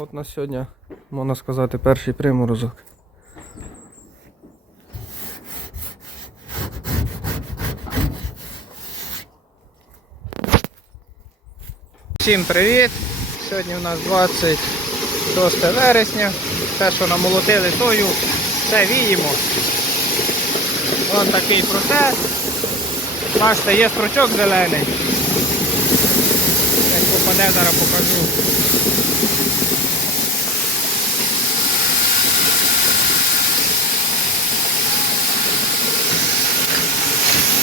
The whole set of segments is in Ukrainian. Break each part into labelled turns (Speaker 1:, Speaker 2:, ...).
Speaker 1: От на сьогодні, можна сказати, перший приморозок. Всім привіт! Сьогодні у нас 26 вересня. Те, що намолотили сою, все віємо. Ось такий процес. Бачите, є стручок зелений. Як попаде, зараз покажу.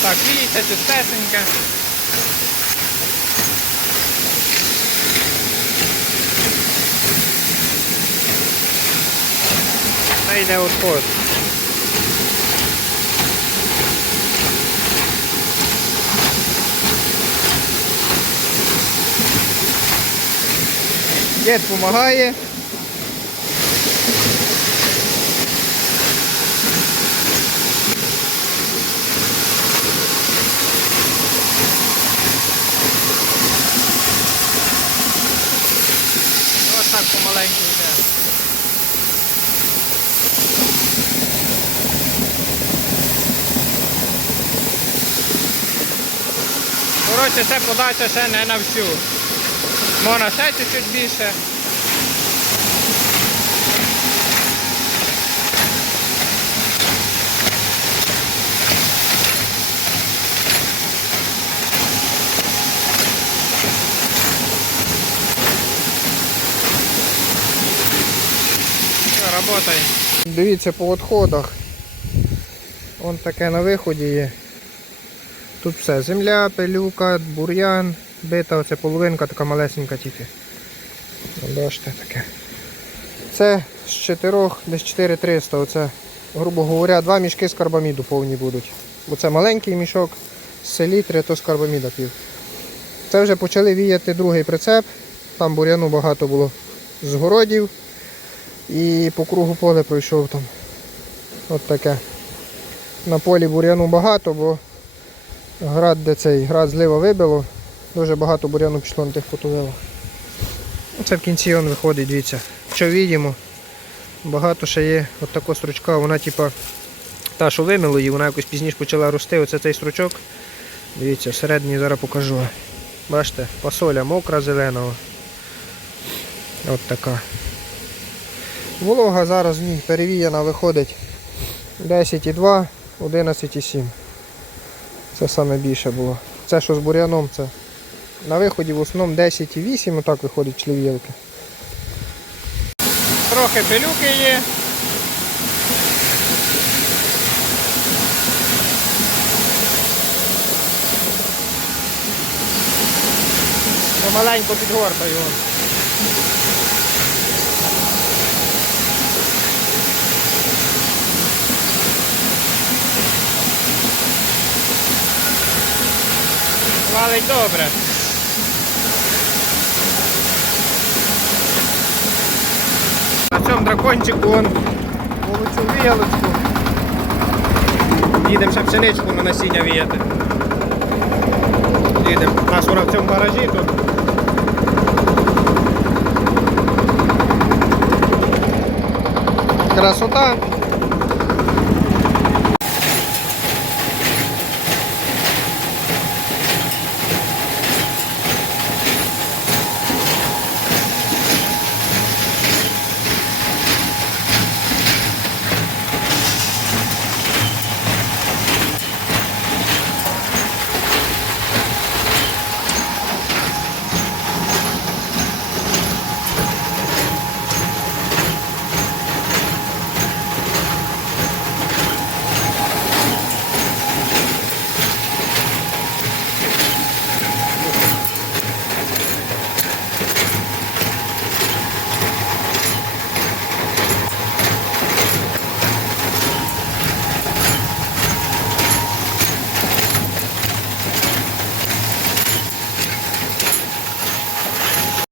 Speaker 1: Так, віється чистесеньке. Та йде відход. Дід допомагає. Ось так помаленьку йде. Коротше, це подача ще не на всю. Можна ще чуть-чуть більше. Работай. Дивіться по відходах. Вон таке на виході є. Тут все, земля, пилюка, бур'ян, бита, оце половинка така малесенька тільки. Ну, Бачите таке. Це з чотирьох, десь 4300, оце, грубо говоря, два мішки з карбаміду повні будуть. Бо це маленький мішок з селітри, то з карбаміда пів. Це вже почали віяти другий прицеп. Там бур'яну багато було з городів. І по кругу поле пройшов там. От таке. На полі бур'яну багато, бо Град, де цей град злива вибило, дуже багато буряну пішло на тих потулилах. Це в кінці він виходить, дивіться. Що видимо, багато ще є от така стручка, вона типа та, що вимило її, вона якось пізніше почала рости. Оце цей стручок. Дивіться, всередині зараз покажу. Бачите, пасоля мокра зеленого. От така. Волога зараз перевіяна виходить 10,2, 11,7. Це саме більше було. Це що з бур'яном, це на виході в основному 10,8, отак виходить члів'єлки. Трохи пилюки є. Помаленьку підгортаю. Валить добре. На цьому дракончику вон получу віялочку. Їдемо ще пшеничку на насіння віяти. Їдемо. У нас вона в цьому гаражі тут. Красота.